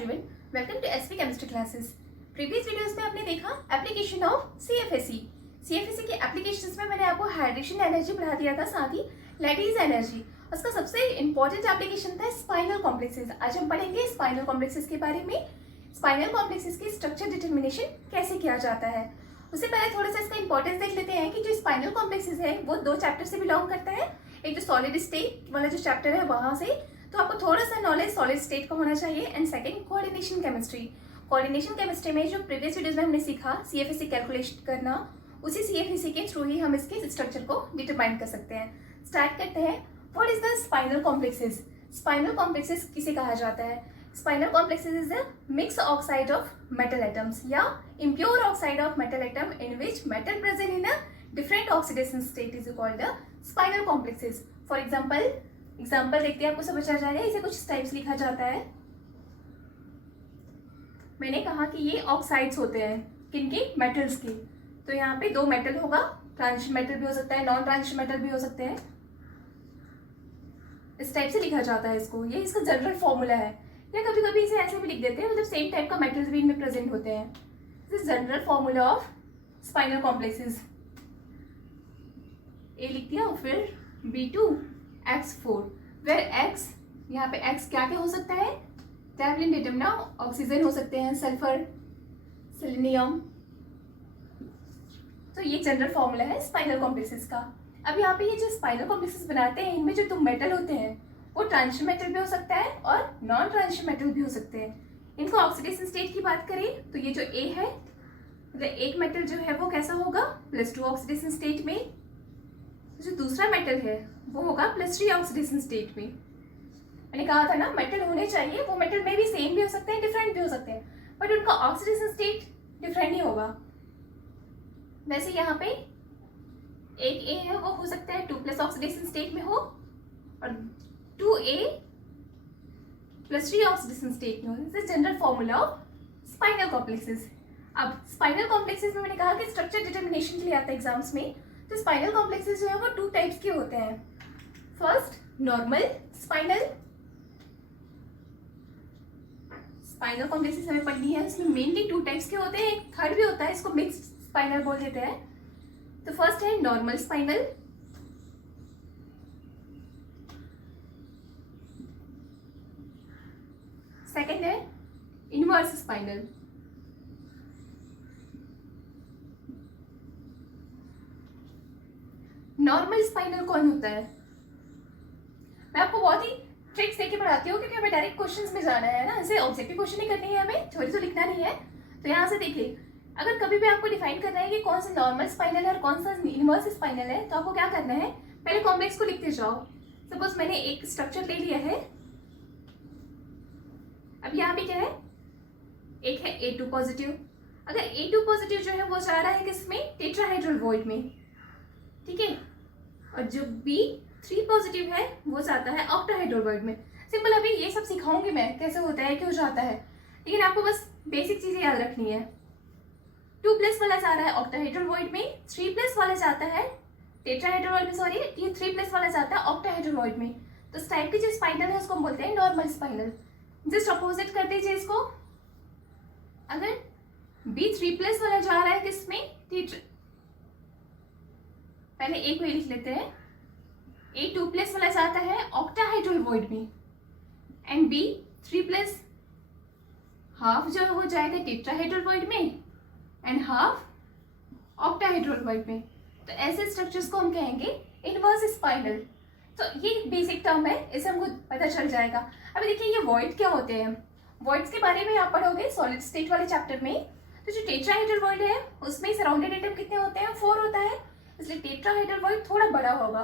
Everyone, welcome to SP chemistry classes. Previous videos में आपने देखा एप्लीकेशन ऑफ सीएफएससी। सीएफएससी के एप्लीकेशंस में मैंने आपको हाइड्रेशन एनर्जी पढ़ा दिया था, साथ ही लैटिस एनर्जी। उसका सबसे इंपॉर्टेंट एप्लीकेशन था स्पाइनल कॉम्प्लेक्सेस। आज हम पढ़ेंगे स्पाइनल कॉम्प्लेक्सेस के बारे में, स्पाइनल कॉम्प्लेक्सेस की स्ट्रक्चर डिटर्मिनेशन कैसे किया जाता है। उससे पहले थोड़ा सा इसका इंपॉर्टेंस देख लेते हैं कि जो स्पाइनल कॉम्प्लेक्सेस है वो दो चैप्टर से बिलोंग करता है। एक जो सॉलिड स्टेट वाला जो चैप्टर है वहां से, तो आपको थोड़ा सा नॉलेज सॉलिड स्टेट का होना चाहिए। And second coordination chemistry. Coordination chemistry में जो प्रीवियस वीडियोस में हमने सीखा सीएफएससी कैलकुलेट करना, उसी सीएफएससी के थ्रू ही हम इसके स्ट्रक्चर को डिटरमाइन कर सकते हैं। स्टार्ट करते हैं। What is the spinal complexes? Spinal complexes किसे कहा जाता है? Spinal complexes is the mix oxide of metal atoms या impure oxide of metal atom in which metal present in a different oxidation state is called the spinal complexes. For example देखते हैं, आपको समझ आ जाएगा। इसे कुछ टाइप्स लिखा जाता है। मैंने कहा कि ये ऑक्साइड्स होते हैं किनके? मेटल्स के। तो यहाँ पे दो मेटल होगा, ट्रांजिशन मेटल भी हो सकता है, नॉन ट्रांजिशन मेटल भी हो सकते हैं। इस टाइप से लिखा जाता है इसको। ये इसका जनरल फॉर्मूला है, या कभी कभी इसे ऐसे भी लिख देते हैं, मतलब सेम टाइप का मेटल्स भी इनमें प्रेजेंट होते हैं। This general formula of spinel complexes. A लिख दिया, फिर B2X4 वेयर X, यहाँ पे X क्या क्या हो सकता है? टैबलिन डेटम ना, ऑक्सीजन हो सकते हैं, सल्फर, सेलेनियम। तो ये जनरल फॉर्मूला है स्पाइनल कॉम्प्लेक्सेस का। अब यहाँ पे ये जो स्पाइनल कॉम्प्लेक्सेस बनाते हैं, इनमें जो दो मेटल होते हैं वो ट्रांजिशन मेटल भी हो सकता है और नॉन ट्रांजिशन मेटल भी हो सकते हैं। इनको ऑक्सीडेशन स्टेट की बात करें तो ये जो ए है, मतलब एक मेटल जो है वो कैसा होगा? +2 ऑक्सीडेशन स्टेट में। जो दूसरा मेटल है वो होगा +3 ऑक्सीडेशन स्टेट में। मैंने कहा था ना, मेटल होने चाहिए, वो मेटल में भी सेम भी हो सकते हैं, डिफरेंट भी हो सकते हैं, बट उनका ऑक्सीडेशन स्टेट डिफरेंट ही होगा। वैसे यहाँ पे एक ए है, वो हो सकता है 2+ ऑक्सीडेशन स्टेट में हो, और 2A +3 ऑक्सीडेशन स्टेट में हो। This is general formula of spinel complexes. अब स्पाइनल कॉम्प्लेक्सेस में मैंने कहा कि स्ट्रक्चर डिटर्मिनेशन के लिए आता है एग्जाम्स में। तो स्पाइनल कॉम्प्लेक्सेस जो है वो 2 टाइप्स के होते हैं। फर्स्ट, नॉर्मल स्पाइनल कॉम्प्लेक्सेस हमें पढ़नी है। इसमें मेनली 2 टाइप्स के होते हैं, एक थर्ड भी होता है, इसको मिक्स्ड स्पाइनल बोल देते हैं। तो फर्स्ट है नॉर्मल स्पाइनल, सेकेंड है इनवर्स स्पाइनल। नॉर्मल स्पाइनल कौन होता है? मैं आपको बहुत ही ट्रिक्स देके पढ़ाती हूँ, क्योंकि हमें डायरेक्ट क्वेश्चंस में जाना है ना, इसे ऑब्जेक्टिव क्वेश्चन ही करनी है, हमें थोड़ी तो लिखना नहीं है। तो यहाँ से देखिए, अगर कभी भी आपको डिफाइन करना है कि कौन सा नॉर्मल स्पाइनल है और कौन सा इनवर्स स्पाइनल है, तो आपको क्या करना है? पहले कॉम्प्लेक्स को लिखते जाओ। सपोज मैंने एक स्ट्रक्चर ले लिया है। अब यहाँ पे क्या है? एक है A2 पॉजिटिव। अगर A2 पॉजिटिव जो है वो जा रहा है किसमें? टेट्राहेड्रल वॉइड में, ठीक है। और जो B3 पॉजिटिव है वो जाता है ऑक्टाहेड्रल वॉइड में। सिंपल, अभी ये सब सिखाऊंगी मैं कैसे होता है, क्यों जाता है, लेकिन आपको बस बेसिक चीजें याद रखनी है। 2+ वाला जा रहा है ऑक्टाहेड्रल वॉइड में, 3+ वाला जाता है टेट्राहेड्रल वॉइड में, सॉरी, ये 3+ वाला जाता है ऑक्टाहेड्रल वॉइड में। तो इस टाइप की जो स्पाइनल है उसको हम बोलते हैं नॉर्मल स्पाइनल। जस्ट अपोजिट कर दीजिए इसको। अगर B3+ वाला जा रहा है किसमें? पहले एक को लिख लेते हैं। A2+ वाला जाता है ऑक्टाहेड्रल वॉइड में, एंड B3+ हाफ जो हो जाएगा टेट्राहेड्रल वॉइड में, एंड हाफ ऑक्टाहेड्रल वॉइड में। तो ऐसे स्ट्रक्चर्स को हम कहेंगे इनवर्स स्पाइनल। तो ये बेसिक टर्म है, इसे हमको पता चल जाएगा। अभी देखिए, ये वॉइड क्या होते हैं? वॉइड्स के बारे में आप पढ़ोगे सॉलिड स्टेट वाले चैप्टर में। तो जो टेट्राहेड्रल वॉइड है उसमें सराउंडेड एटम कितने होते हैं? 4 होता है, इसलिए टेट्राहेड्रल वॉइड थोड़ा बड़ा होगा।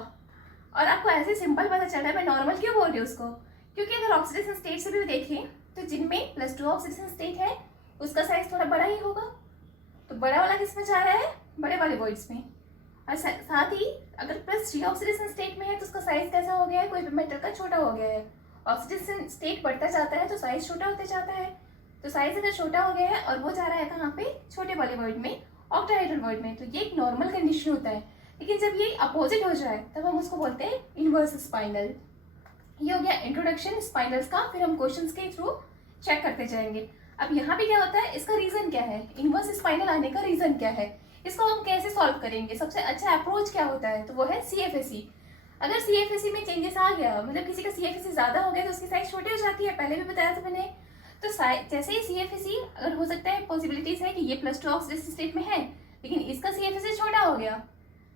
और आपको ऐसे सिंपल पता चल रहा है, मैं नॉर्मल क्यों बोल रही हूँ उसको, क्योंकि अगर ऑक्सीडेशन स्टेट से भी देखें तो जिनमें +2 ऑक्सीडेशन स्टेट है उसका साइज थोड़ा बड़ा ही होगा। तो बड़ा वाला किस में जा रहा है? बड़े वाले वॉइड्स में। और साथ ही अगर +3 ऑक्सीडेशन स्टेट में है तो उसका साइज कैसा हो गया है? कोई भी मेटल का छोटा हो गया है। ऑक्सीडेशन स्टेट बढ़ता जाता है तो साइज छोटा होता जाता है। तो साइज अगर छोटा हो गया है और वो जा रहा है कहाँ पे? छोटे वाले वॉइड में, ऑक्टाहेड्रल वॉइड में, तो ये एक नॉर्मल कंडीशन होता है। लेकिन जब ये अपोजिट हो जाए तब हम उसको बोलते हैं इनवर्स स्पाइनल। ये हो गया इंट्रोडक्शन स्पाइनल्स का। फिर हम क्वेश्चंस के थ्रू चेक करते जाएंगे। अब यहाँ पे क्या होता है, इसका रीजन क्या है, इनवर्स स्पाइनल आने का रीजन क्या है, इसको हम कैसे सॉल्व करेंगे, सबसे अच्छा अप्रोच क्या होता है, तो वो है CFSE। अगर CFSE में चेंजेस आ गया, मतलब किसी का CFSE ज्यादा हो गया तो उसकी साइज छोटी हो जाती है, पहले भी बताया था मैंने। तो जैसे ही CFSE अगर हो सकता है, पॉसिबिलिटीज है कि ये +2 ऑक्सीडेशन स्टेट में है, लेकिन इसका CFSE छोटा हो गया,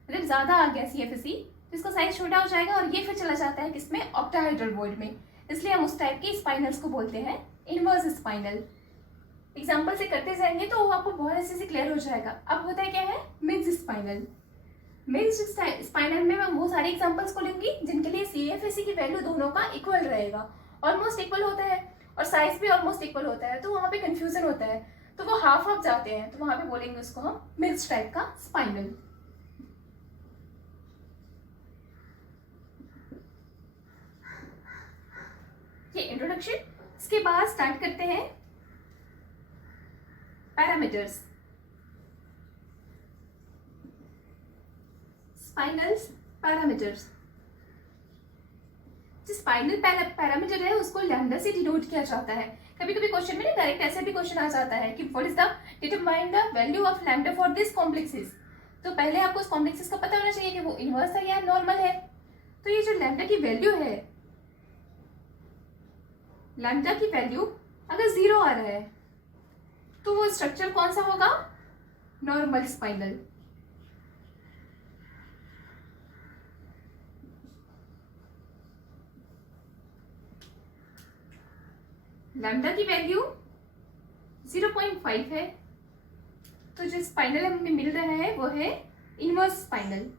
मतलब ज्यादा आ गया CFSE, तो इसका साइज छोटा हो जाएगा और ये फिर चला जाता है किसमें, ऑक्टाहाइड्रल वॉइड में। इसलिए हम उस टाइप के स्पाइनल्स को बोलते हैं इनवर्स स्पाइनल। एग्जाम्पल से करते जाएंगे तो आपको बहुत अच्छे से क्लियर हो जाएगा। अब होता है क्या है, मिक्स्ड स्पाइनल। मिक्स्ड स्पाइनल में मैं वो सारे एग्जांपल्स को लूंगी जिनके लिए CFSE की वैल्यू दोनों का इक्वल रहेगा, ऑलमोस्ट इक्वल होता है और साइज भी ऑलमोस्ट इक्वल होता है, तो वहाँ पे कंफ्यूजन होता है, तो वो हाफ हाफ जाते हैं, तो वहाँ पे बोलेंगे उसको हम मिक्स्ड टाइप का स्पाइनल। ये इंट्रोडक्शन। इसके बाद स्टार्ट करते हैं पैरामीटर्स। स्पाइनल्स पैरामीटर्स। जो स्पाइनल पैरामीटर है उसको लैम्डा से डिनोट किया जाता है। कभी कभी क्वेश्चन में ना डायरेक्ट ऐसे भी क्वेश्चन आ जाता है कि what is the determine the value of lambda for this complexes. तो पहले आपको उस कॉम्प्लेक्सेस का पता होना चाहिए कि वो इनवर्स है या नॉर्मल है। तो ये जो लैम्डा की वैल्यू है, लैम्डा की वैल्यू अगर 0 आ रहा है तो वो स्ट्रक्चर कौन सा होगा, नॉर्मल स्पाइनल। लैम्डा की वैल्यू 0.5 है, तो जो स्पाइनल हमें मिल रहा है वो है इनवर्स स्पाइनल।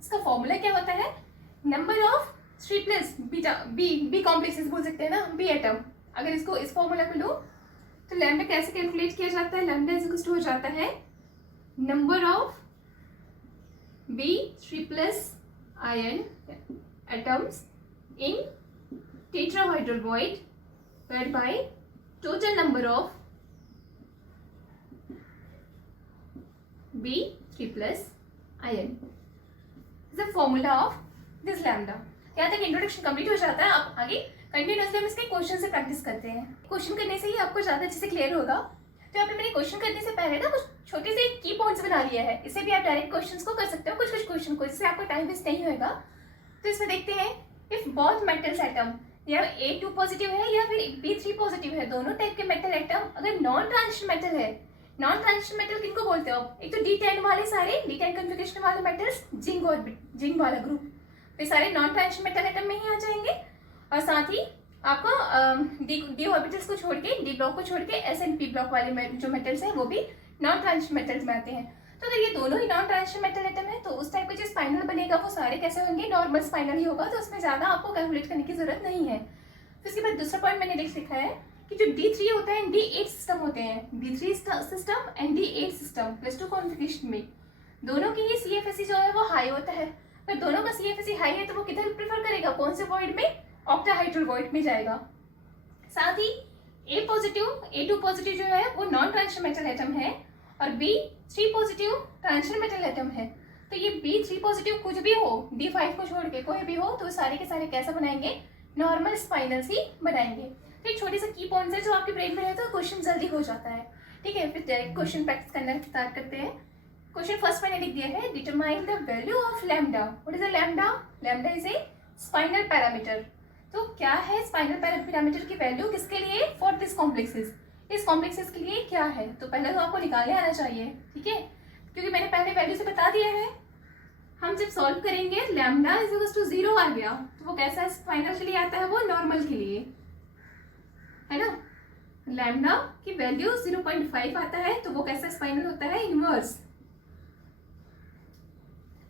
इसका फॉर्मूला क्या होता है, number of 3+ beta B complexes बोल सकते हैं ना, बी एटम। अगर इसको इस फॉर्मूला को लो तो लैम्डा कैसे कैलकुलेट किया जाता है, लैम्डा इज इक्वल टू हो जाता है number of B3+ ion atoms in tetrahedral void divided by total number of B3+ ion is the formula of this lambda। यहाँ तक इंट्रोडक्शन कंप्लीट हो जाता है। अब आगे कंटिन्यूअसली हम इसके क्वेश्चन से प्रैक्टिस करते हैं। क्वेश्चन करने से ही आपको ज़्यादा अच्छे से क्लियर होगा। तो यहाँ पे मैंने क्वेश्चन करने से पहले ना कुछ छोटे से की पॉइंट्स बना लिया है, इससे भी आप डायरेक्ट क्वेश्चंस को कर सकते हो, कुछ कुछ क्वेश्चन को, जिससे आपका टाइम वेस्ट नहीं होगा। तो इसमें देखते हैं, इफ बोथ मेटल्स एटम या A2 पॉजिटिव है या फिर B3 पॉजिटिव है, दोनों टाइप के मेटल एटम अगर नॉन ट्रांजिशन मेटल है, नॉन ट्रांजिशन मेटल किनको बोलते हो, एक तो D10 वाले सारे D10 कॉन्फ़िगरेशन वाले मेटल्स, जिंक वाला ग्रुप, ये सारे नॉन ट्रांजिशन मेटल एटम में ही आ जाएंगे। और साथ ही आपको डी ऑर्बिटल्स को छोड़ के, डी ब्लॉक को छोड़ के S and P ब्लॉक वाले जो मेटल्स हैं वो भी नॉन ट्रांजिशन मेटल्स में आते हैं। तो अगर ये दोनों ही नॉन ट्रांजिशन मेटल एटम है तो उस टाइप का जो स्पाइनल बनेगा वो सारे कैसे होंगे, नॉर्मल स्पाइनल ही होगा। तो उसमें ज़्यादा आपको कैलकुलेट करने की जरूरत नहीं है। तो इसके बाद दूसरा पॉइंट मैंने लिखा है कि जो D3 होता है, D8 सिस्टम होते हैं, D3 system and D8 system +2 configuration में दोनों की ही CFSE जो है वो हाई होता है। अगर दोनों का CFSE हाई है तो वो किधर प्रेफर करेगा, कौन से वॉइड में, ऑक्टाहाइड्रल वॉइड में जाएगा। साथ ही A2 पॉजिटिव जो है वो नॉन ट्रांजिशन मेटल एटम है और B3 positive transition metal atom है। तो ये B3 पॉजिटिव कुछ भी हो, D5 को छोड़ के कोई भी हो, तो सारे के सारे कैसा बनाएंगे, नॉर्मल स्पाइनल्स ही बनाएंगे। तो एक छोटे से की पॉइंट्स है जो आपके ब्रेन में रहता है, क्वेश्चन जल्दी हो जाता है। ठीक है, फिर डायरेक्ट क्वेश्चन प्रैक्टिस करना स्टार्ट करते हैं। क्वेश्चन फर्स्ट मैंने लिख दिया है, determine the value of lambda. What is the lambda, lambda is a spinal parameter. तो क्या है स्पाइनल पैरामीटर की वैल्यू किसके लिए, फॉर दिस कॉम्प्लेक्सेस, इस कॉम्प्लेक्सेस के लिए क्या है। तो पहले तो आपको निकालने आना चाहिए, ठीक है, क्योंकि मैंने पहले वैल्यू से बता दिया है। हम जब सॉल्व करेंगे लैम्डा इज इक्वल टू 0 आ गया तो वो कैसा स्पाइनल के लिए आता है, वो नॉर्मल के लिए है ना। लैम्डा की वैल्यू 0.5 आता है तो वो कैसा स्पाइनल होता है, इनवर्स।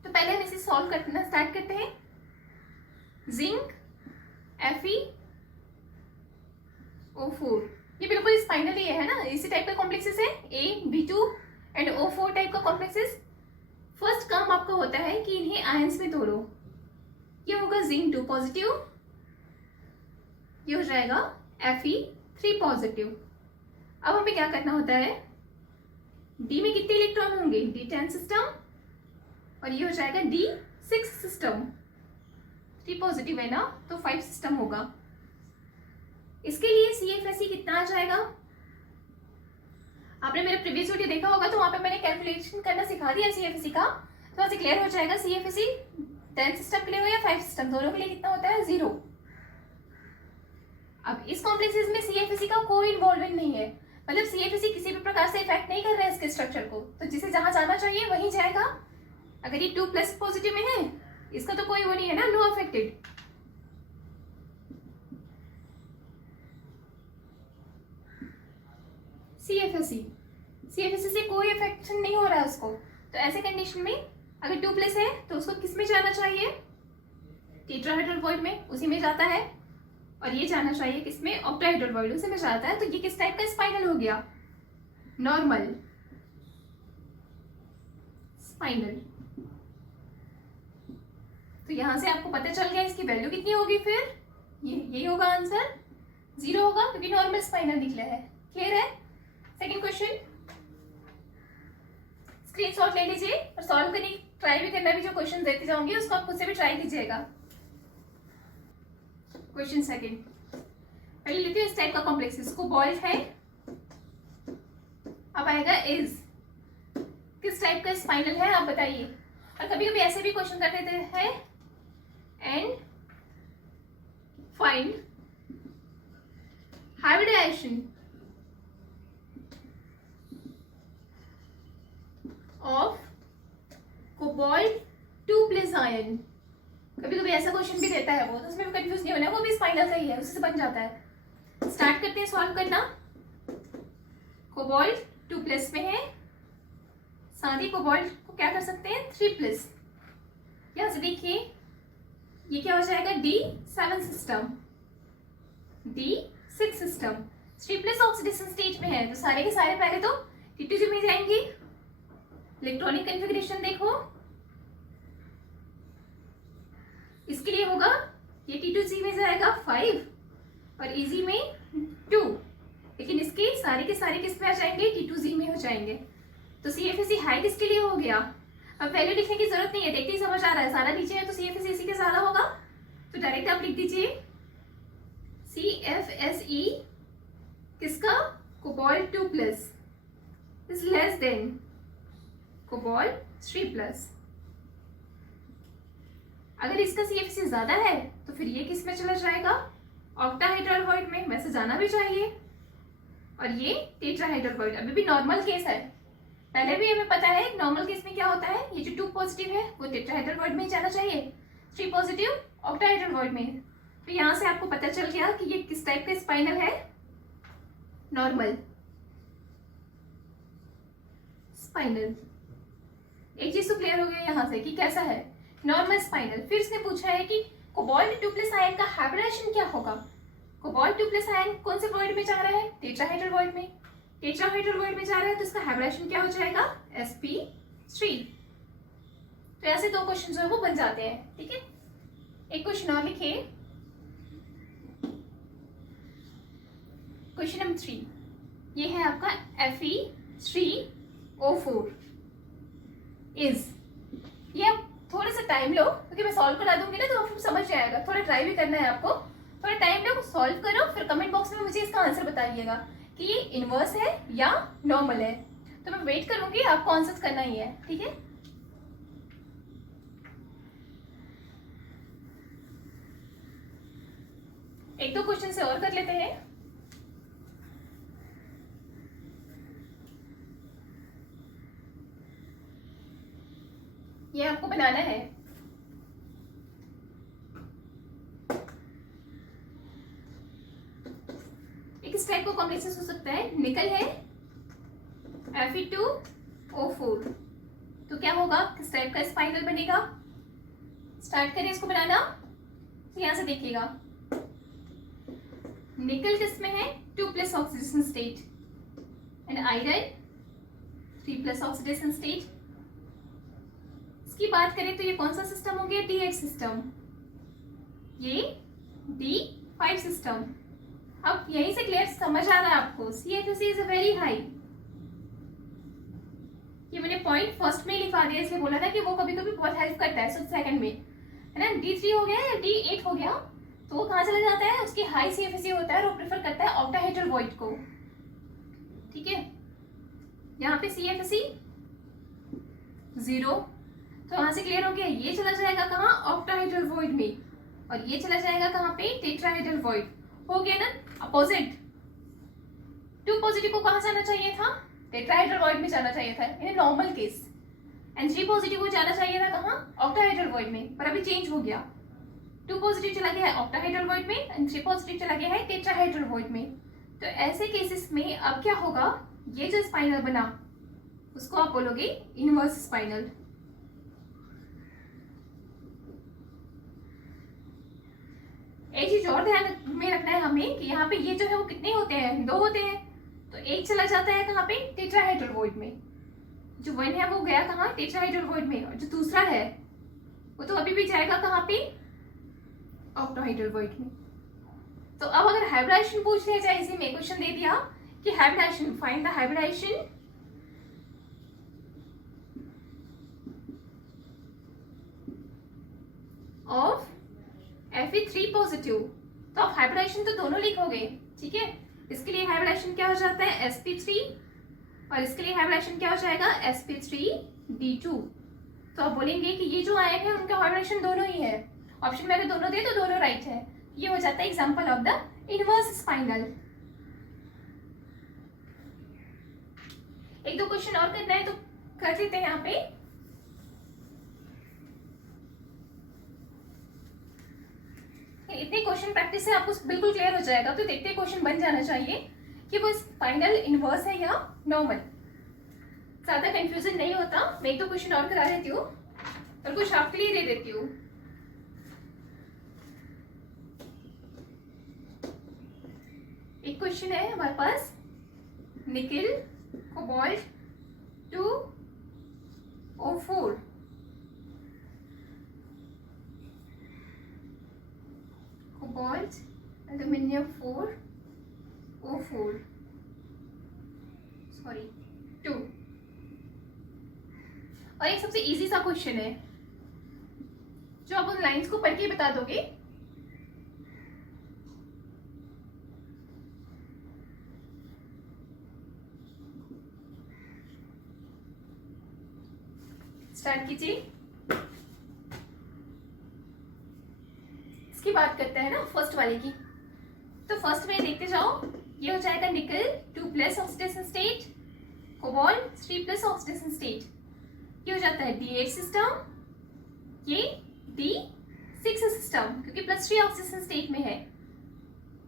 तो पहले हम इसे सॉल्व करना स्टार्ट करते हैं। जिंक FeO4, ये बिल्कुल स्पाइनल ही है ना, इसी टाइप का कॉम्प्लेक्सेस है, A B2 and O4 type का कॉम्प्लेक्सेस। फर्स्ट काम आपका होता है कि इन्हें आयंस में तोड़ो। ये होगा जिंक 2 पॉजिटिव, ये हो जाएगा Fe3 पॉजिटिव। अब हमें क्या करना होता है, D में कितने इलेक्ट्रॉन होंगे, D10 सिस्टम और ये हो जाएगा D6 सिस्टम। 3 पॉजिटिव है ना, तो 5 सिस्टम होगा। इसके लिए CFSE कितना आ जाएगा? आपने मेरा प्रीवियस वीडियो देखा होगा तो वहां पे मैंने कैलकुलेशन करना सिखा दिया CFSE का, तो वहां से क्लियर हो जाएगा। CFSE 10 सिस्टम के लिए हो या 5 सिस्टम, दोनों के लिए कितना होता है? 0। अब इस कॉम्प्लेक्सेस में CFSE का कोई इन्वॉल्वमेंट नहीं है, मतलब CFSE किसी भी प्रकार से इफेक्ट नहीं कर रहा है इसके स्ट्रक्चर को, तो जिसे जहां जाना चाहिए वहीं जाएगा। अगर ये 2+ पॉजिटिव में है, इसका तो कोई वो नहीं है ना, नो अफेक्टेड। CFSE से कोई इफेक्शन नहीं हो रहा है उसको, तो ऐसे कंडीशन में अगर 2+ है तो उसको किस में जाना चाहिए? टेट्राहेड्रल वॉइड में, उसी में जाता है। और ये जाना चाहिए किसमें? ऑक्टाहेड्रल वॉइड, उसी में जाता है। तो ये किस टाइप का स्पाइनल हो गया? Normal spinal. तो यहां से आपको पता चल गया इसकी वैल्यू कितनी होगी। फिर ये होगा आंसर 0 होगा, क्योंकि नॉर्मल स्पाइनल निकला है। क्लियर है? सेकंड क्वेश्चन स्क्रीनशॉट ले लीजिए और सॉल्व करने की ट्राई भी करना, भी जो क्वेश्चन देती जाऊंगी उसको आप खुद से भी ट्राई कीजिएगा। क्वेश्चन सेकंड, पहले लेते हैं इस टाइप का कॉम्प्लेक्स, इसको बॉइल्ड है। अब आएगा इज, किस टाइप का स्पाइनल है आप बताइए। और कभी कभी ऐसे भी क्वेश्चन कर देते हैं, and find hybridization of cobalt 2+ ion. कभी कभी ऐसा क्वेश्चन भी देता है वो, तो उसमें भी कंफ्यूज नहीं होना है, वो भी स्पाइनल का ही है, उसी से बन जाता है। स्टार्ट करते हैं सॉल्व करना। कोबाल्ट 2+ में है, साथ ही कोबाल्ट को क्या कर सकते हैं? 3+। यहां से देखिए ये क्या हो जाएगा? D7 system, D6 system. 3+ oxidation stage में है, तो सारे के सारे पहले तो T2 में जाएंगे। इलेक्ट्रॉनिक कॉन्फ़िगरेशन देखो, इसके लिए होगा ये T2C में जाएगा 5 और EZ में 2, लेकिन इसके सारे के सारे किस में आ जाएंगे? T2Z में हो जाएंगे। तो CFSE हाई किसके लिए हो गया? अब वैल्यू लिखने की जरूरत नहीं है, देखते ही समझ आ रहा है, सारा नीचे है तो CFSE इसी के ज्यादा होगा, तो डायरेक्ट आप लिख दीजिए CFSE किसका? Cobalt 2+ is less than cobalt 3+। अगर इसका CFSE ज्यादा है तो फिर ये किस में चला जाएगा? ऑक्टाहेड्रल वॉइड में, वैसे जाना भी चाहिए। और ये टेट्राहेड्रल वॉइड, अभी भी नॉर्मल केस है, पहले भी हमें पता है नॉर्मल केस में क्या होता है, ये जो 2 पॉजिटिव है वो टेट्राहेड्रल वॉइड में ही जाना चाहिए, 3 पॉजिटिव ऑक्टाहेड्रल वॉइड में। तो यहां से आपको पता चल गया कि ये किस टाइप का स्पाइनल है? Normal spinal. एक चीज तो क्लियर हो गया यहां से कि कैसा है? Normal spinal. फिर इसने पूछा है कि कोबाल्ट 2+ आयन का हाइब्रिडाइजेशन क्या होगा। कोबाल्ट 2+ आयन कौन से वॉइड में जा रहा है? टेट्राहेड्रल वॉइड में। टेट्राहेड्रल वॉइड में जा रहा है तो इसका हाइब्रिडाइजेशन क्या हो जाएगा? sp3। तो ऐसे 2 क्वेश्चन जो है वो बन जाते हैं। ठीक है, एक क्वेश्चन और लिखिए, क्वेश्चन नंबर 3। ये है आपका Fe3O4 इज। ये आप थोड़ा सा टाइम लो, क्योंकि मैं सॉल्व करा दूंगी ना तो आपको समझ जाएगा। थोड़ा ट्राई भी करना है आपको, थोड़ा टाइम लो, सॉल्व करो, फिर कमेंट बॉक्स में मुझे इसका आंसर बताइएगा कि ये इनवर्स है या नॉर्मल है। तो मैं वेट करूंगी, आपको आंसर करना ही है। ठीक है, एक दो क्वेश्चन से और कर लेते हैं। ये आपको बनाना है। एक इस टाइप को कॉम्प्लेक्सेस हो सकता है, निकल है Fe2O4, तो क्या होगा? किस टाइप का स्पाइनल बनेगा? स्टार्ट करें इसको बनाना। तो यहां से देखिएगा, निकल किस में है? 2+ oxidation state, and iron 3+ oxidation state. की बात करें तो ये कौन सा सिस्टम हो गया? D8 सिस्टम, ये D5 सिस्टम। अब यहीं से क्लियर समझ आ रहा है आपको, CFSE is a very high. ये मैंने पॉइंट फर्स्ट में लिखा दिया, इसलिए बोला था कि वो कभी कभी बहुत हेल्प करता है सेकंड में, है ना। D3 हो गया या D8 हो गया तो वो कहाँ चला जाता है, उसकी हाई CFSE होता है और वो प्रेफर करता है ऑक्टाहेड्रल वॉइड को, ठीक है। यहाँ पे CFSE 0, तो वहां से क्लियर हो गया, ये चला जाएगा कहाँ, ऑक्टाहेड्रल वॉइड में, और ये चला जाएगा कहाँ पे, टेट्राहेड्रल वॉइड। हो गया ना अपोजिट। 2 पॉजिटिव को कहाँ जाना चाहिए था, टेट्राहेड्रल वॉइड में जाना चाहिए था in normal case, and 3 positive को जाना चाहिए था कहाँ, ऑक्टाहेड्रल वॉइड में, पर अभी चेंज हो गया। 2 पॉजिटिव चला गया है ऑक्टाहेड्रल वॉइड में एंड 3 पॉजिटिव चला गया है टेट्राहेड्रल वॉइड में। तो ऐसे केसेस में अब क्या होगा, ये जो स्पाइनल बना उसको आप बोलोगे इनवर्स स्पाइनल। एक चीज और ध्यान में रखना है हमें कि यहाँ पे ये जो है वो कितने होते हैं, 2 होते हैं, तो एक चला जाता है कहाँ पे, टेट्राहेड्रल वॉइड में। जो 1 है वो गया कहाँ, टेट्राहेड्रल वॉइड में, और जो दूसरा है वो तो अभी भी जाएगा कहाँ पे, ऑक्टाहेड्रल वॉइड में। तो अब अगर हाइब्रिडाइजेशन पूछ लिया जाए, इसी में क्वेश्चन दे दिया कि hybridization, find the hybridization of Fe3 positive, तो आप हाइब्रिडाइजेशन तो दोनों लिखोगे, ठीक है। इसके लिए हाइब्रिडाइजेशन क्या हो जाता है, sp3, और इसके लिए हाइब्रिडाइजेशन क्या हो जाएगा, sp3d2। तो आप बोलेंगे कि ये जो आयन है उनका हाइब्रिडाइजेशन दोनों ही है, ऑप्शन में अगर दोनों दे तो दोनों राइट है। ये हो जाता है example of the inverse spinal. एक दो क्वेश्चन और करना है तो कर लेते हैं यहाँ पे। इतने क्वेश्चन प्रैक्टिस से आपको बिल्कुल क्लियर हो जाएगा, तो देखते क्वेश्चन बन जाना चाहिए कि वो स्पाइनल इनवर्स है या नॉर्मल, ज्यादा कंफ्यूजन नहीं होता। मैं 1-2 क्वेश्चन और करा देती हूँ और कुछ आपके लिए दे देती हूँ। एक क्वेश्चन है हमारे पास, nickel cobalt 2O4, cobalt aluminium 4O4 sorry 2। और एक सबसे इजी सा क्वेश्चन है जो आप उन लाइंस को पढ़ के बता दोगे। स्टार्ट कीजिए। इसकी बात करते हैं ना फर्स्ट वाले की, तो फर्स्ट में देखते जाओ। ये हो जाएगा निकल 2+ oxidation state, cobalt 3+ oxidation state. ये हो जाता है D8 सिस्टम, ये D6 सिस्टम, क्योंकि +3 ऑक्सीडेशन स्टेट में है।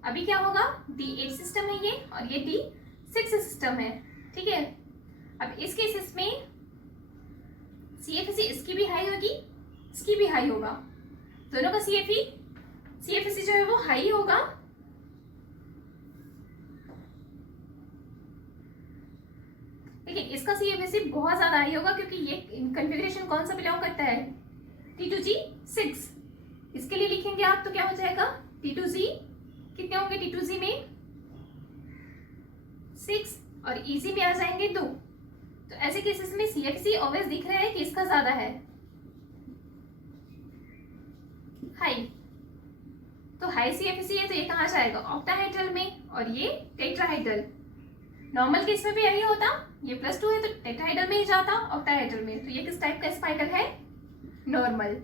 अभी क्या होगा, D8 सिस्टम है ये और ये D6 सिस्टम है, ठीक है। अब इस केसेस में CFSE इसकी भी हाई होगी, इसकी भी हाई होगा, दोनों का CFSE जो है वो हाई होगा। देखिए इसका CFSE बहुत ज्यादा हाई होगा क्योंकि ये कॉन्फ़िगरेशन कौन सा बिलोंग करता है, T2G6। इसके लिए लिखेंगे आप तो क्या हो जाएगा, T2G कितने होंगे, T2G में 6 और EG में आ जाएंगे 2। तो ऐसे केसेस में CFSE ऑलवेज दिख रहा है कि इसका ज्यादा है, हाई। तो हाई CFSE है तो ये कहाँ जाएगा, ऑक्टाहेड्रल में, और ये टेट्राहेड्रल। नॉर्मल केस में भी यही होता, ये +2 है तो टेट्राहेड्रल में ही जाता, ऑक्टाहेड्रल में। तो ये किस टाइप का स्पाइनल है, नॉर्मल।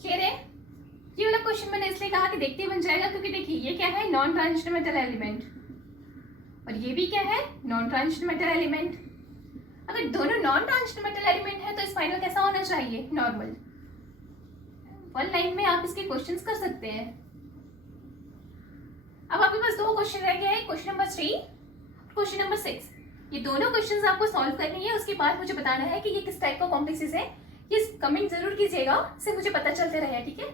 क्लियर है। ये वाला क्वेश्चन मैंने इसलिए कहा कि देखते ही बन जाएगा क्योंकि देखिए ये क्या है, नॉन ट्रांजिशन मेटल एलिमेंट, और ये भी क्या है, नॉन ट्रांजिशन मेटल एलिमेंट। अगर दोनों नॉन ट्रांजिशन मेटल एलिमेंट है तो स्पाइनल कैसा होना चाहिए, नॉर्मल। 1 लाइन में आप इसके क्वेश्चंस कर सकते हैं। अब आपके पास 2 क्वेश्चन रह गया है, क्वेश्चन नंबर 3, क्वेश्चन नंबर 6। ये दोनों क्वेश्चंस आपको सॉल्व करनी है, उसके बाद मुझे बताना है कि ये किस टाइप का कॉम्प्लेक्सेस है। ये कमेंट जरूर कीजिएगा, इससे मुझे पता चलते रहे, ठीक है।